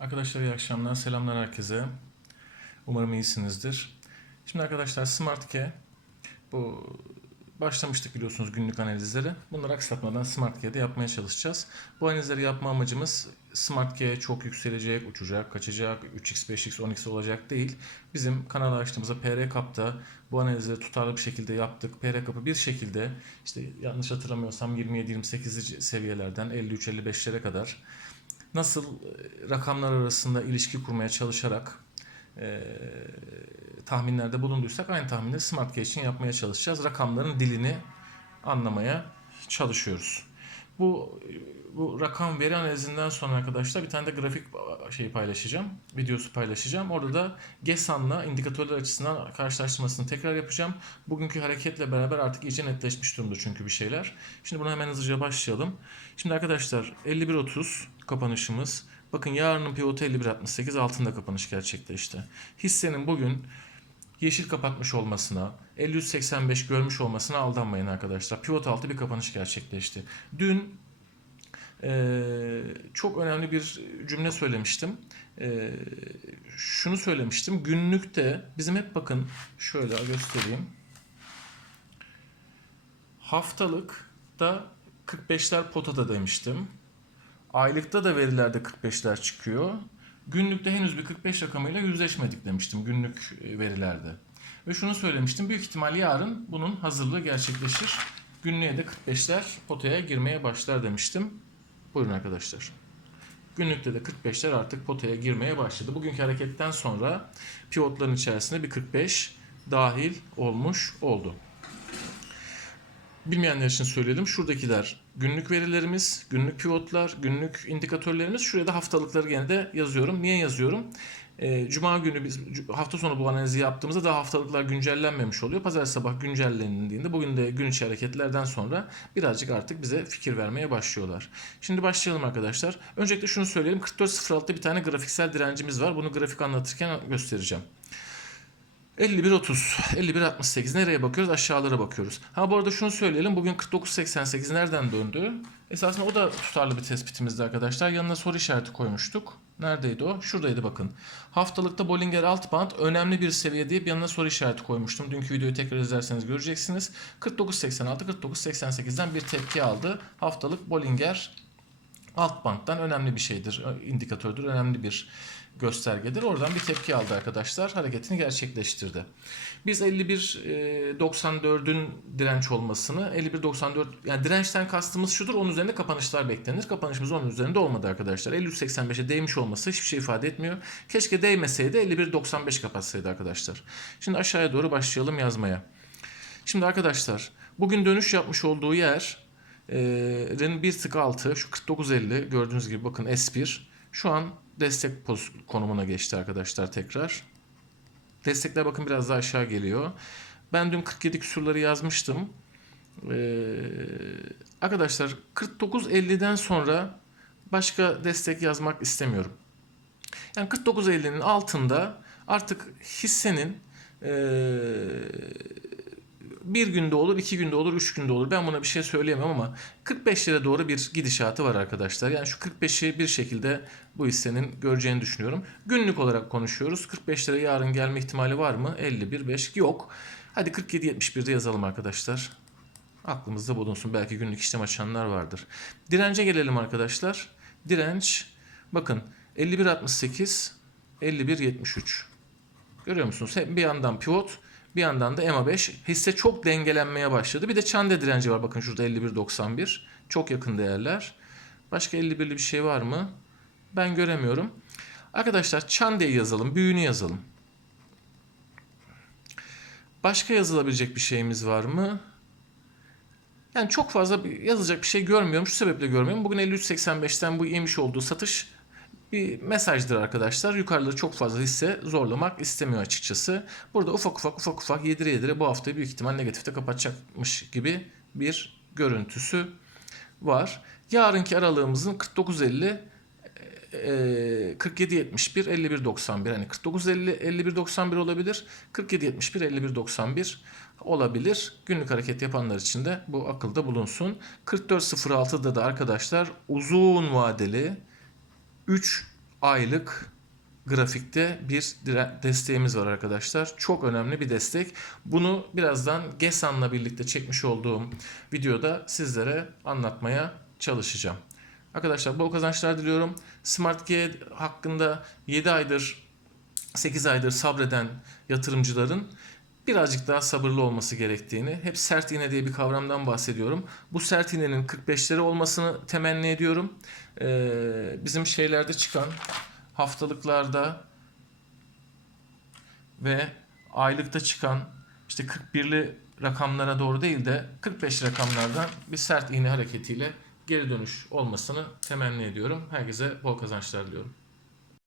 Arkadaşlar iyi akşamlar. Selamlar herkese. Umarım iyisinizdir. Şimdi arkadaşlar Smart Key bu başlamıştık biliyorsunuz günlük analizleri. Bunları aksatmadan Smart Key'de yapmaya çalışacağız. Bu analizleri yapma amacımız Smart Key çok yükselecek, uçacak, kaçacak, 3x, 5x, 10x olacak değil. Bizim kanal açtığımızda PR Cup'ta bu analizleri tutarlı bir şekilde yaptık. PR Cup'ı bir şekilde işte yanlış hatırlamıyorsam 27-28 seviyelerden 53-55'lere kadar nasıl e, rakamlar arasında ilişki kurmaya çalışarak e, tahminlerde bulunduysak aynı tahminleri Smart Key için yapmaya çalışacağız. Rakamların dilini anlamaya çalışıyoruz. Bu bu rakam veri analizinden sonra arkadaşlar bir tane de grafik şey paylaşacağım. Videosu paylaşacağım. Orada da GESAN'la indikatörler açısından karşılaştırmasını tekrar yapacağım. Bugünkü hareketle beraber artık iyice netleşmiş durumda çünkü bir şeyler. Şimdi buna hemen hızlıca başlayalım. Şimdi arkadaşlar 51.30 kapanışımız. Bakın yarının pivotu 51.68 altında kapanış gerçekleşti. Hissenin bugün yeşil kapatmış olmasına, 53.85 görmüş olmasına aldanmayın arkadaşlar. Pivot altı bir kapanış gerçekleşti. Dün ee, çok önemli bir cümle söylemiştim. Ee, şunu söylemiştim. Günlükte bizim hep bakın şöyle göstereyim. Haftalık da 45'ler potada demiştim. Aylıkta da verilerde 45'ler çıkıyor. Günlükte henüz bir 45 rakamıyla yüzleşmedik demiştim günlük e, verilerde. Ve şunu söylemiştim. Büyük ihtimal yarın bunun hazırlığı gerçekleşir. Günlüğe de 45'ler potaya girmeye başlar demiştim. Buyurun arkadaşlar. Günlükte de 45'ler artık potaya girmeye başladı. Bugünkü hareketten sonra pivotların içerisinde bir 45 dahil olmuş oldu. Bilmeyenler için söyleyelim. Şuradakiler günlük verilerimiz, günlük pivotlar, günlük indikatörlerimiz. Şuraya da haftalıkları gene de yazıyorum. Niye yazıyorum? Ee, Cuma günü biz hafta sonu bu analizi yaptığımızda daha haftalıklar güncellenmemiş oluyor. Pazar sabah güncellendiğinde bugün de gün içi hareketlerden sonra birazcık artık bize fikir vermeye başlıyorlar. Şimdi başlayalım arkadaşlar. Öncelikle şunu söyleyelim. 44.06'da bir tane grafiksel direncimiz var. Bunu grafik anlatırken göstereceğim. 51.30, 51.68 nereye bakıyoruz? Aşağılara bakıyoruz. Ha bu arada şunu söyleyelim. Bugün 49.88 nereden döndü? Esasında o da tutarlı bir tespitimizdi arkadaşlar. Yanına soru işareti koymuştuk. Neredeydi o? Şuradaydı bakın. Haftalıkta Bollinger alt band önemli bir seviye deyip yanına soru işareti koymuştum. Dünkü videoyu tekrar izlerseniz göreceksiniz. 49.86, 49.88'den bir tepki aldı. Haftalık Bollinger alt bandtan önemli bir şeydir. indikatördür, önemli bir göstergedir. Oradan bir tepki aldı arkadaşlar. Hareketini gerçekleştirdi. Biz 51.94'ün direnç olmasını 51.94 yani dirençten kastımız şudur. Onun üzerinde kapanışlar beklenir. Kapanışımız onun üzerinde olmadı arkadaşlar. 53.85'e değmiş olması hiçbir şey ifade etmiyor. Keşke değmeseydi 51.95 kapatsaydı arkadaşlar. Şimdi aşağıya doğru başlayalım yazmaya. Şimdi arkadaşlar bugün dönüş yapmış olduğu yer bir tık altı şu 49.50 gördüğünüz gibi bakın S1 şu an destek konumuna geçti arkadaşlar tekrar. Destekler bakın biraz daha aşağı geliyor. Ben dün 47 küsurları yazmıştım. Ee, arkadaşlar 49.50'den sonra başka destek yazmak istemiyorum. Yani 49.50'nin altında artık hissenin ee, bir günde olur, iki günde olur, üç günde olur. Ben buna bir şey söyleyemem ama 45 lira doğru bir gidişatı var arkadaşlar. Yani şu 45'i bir şekilde bu hissenin göreceğini düşünüyorum. Günlük olarak konuşuyoruz. 45 lira yarın gelme ihtimali var mı? 51, 5 yok. Hadi 47-71'de yazalım arkadaşlar. Aklımızda bulunsun. Belki günlük işlem açanlar vardır. Dirence gelelim arkadaşlar. Direnç bakın 51.68, 51.73. Görüyor musunuz? Hep bir yandan pivot, bir yandan da EMA5 hisse çok dengelenmeye başladı. Bir de çande direnci var bakın şurada 51.91. Çok yakın değerler. Başka 51'li bir şey var mı? Ben göremiyorum. Arkadaşlar çandeyi yazalım, büyüğünü yazalım. Başka yazılabilecek bir şeyimiz var mı? Yani çok fazla yazılacak bir şey görmüyorum. Şu sebeple görmüyorum. Bugün 53.85'ten bu yemiş olduğu satış bir mesajdır arkadaşlar. Yukarıları çok fazla hisse zorlamak istemiyor açıkçası. Burada ufak ufak ufak ufak yedire yedire bu haftayı büyük ihtimal negatifte kapatacakmış gibi bir görüntüsü var. Yarınki aralığımızın 49.50 47.71 51.91 hani 49.50 51.91 olabilir 47.71 51.91 olabilir. Günlük hareket yapanlar için de bu akılda bulunsun. 44.06'da da arkadaşlar uzun vadeli 3 aylık grafikte bir desteğimiz var arkadaşlar. Çok önemli bir destek. Bunu birazdan Gesan'la birlikte çekmiş olduğum videoda sizlere anlatmaya çalışacağım. Arkadaşlar bol kazançlar diliyorum. Smart G hakkında 7 aydır 8 aydır sabreden yatırımcıların birazcık daha sabırlı olması gerektiğini, hep sert iğne diye bir kavramdan bahsediyorum. Bu sert iğnenin 45'leri olmasını temenni ediyorum. Ee, bizim şeylerde çıkan haftalıklarda ve aylıkta çıkan işte 41'li rakamlara doğru değil de 45 rakamlardan bir sert iğne hareketiyle geri dönüş olmasını temenni ediyorum. Herkese bol kazançlar diliyorum.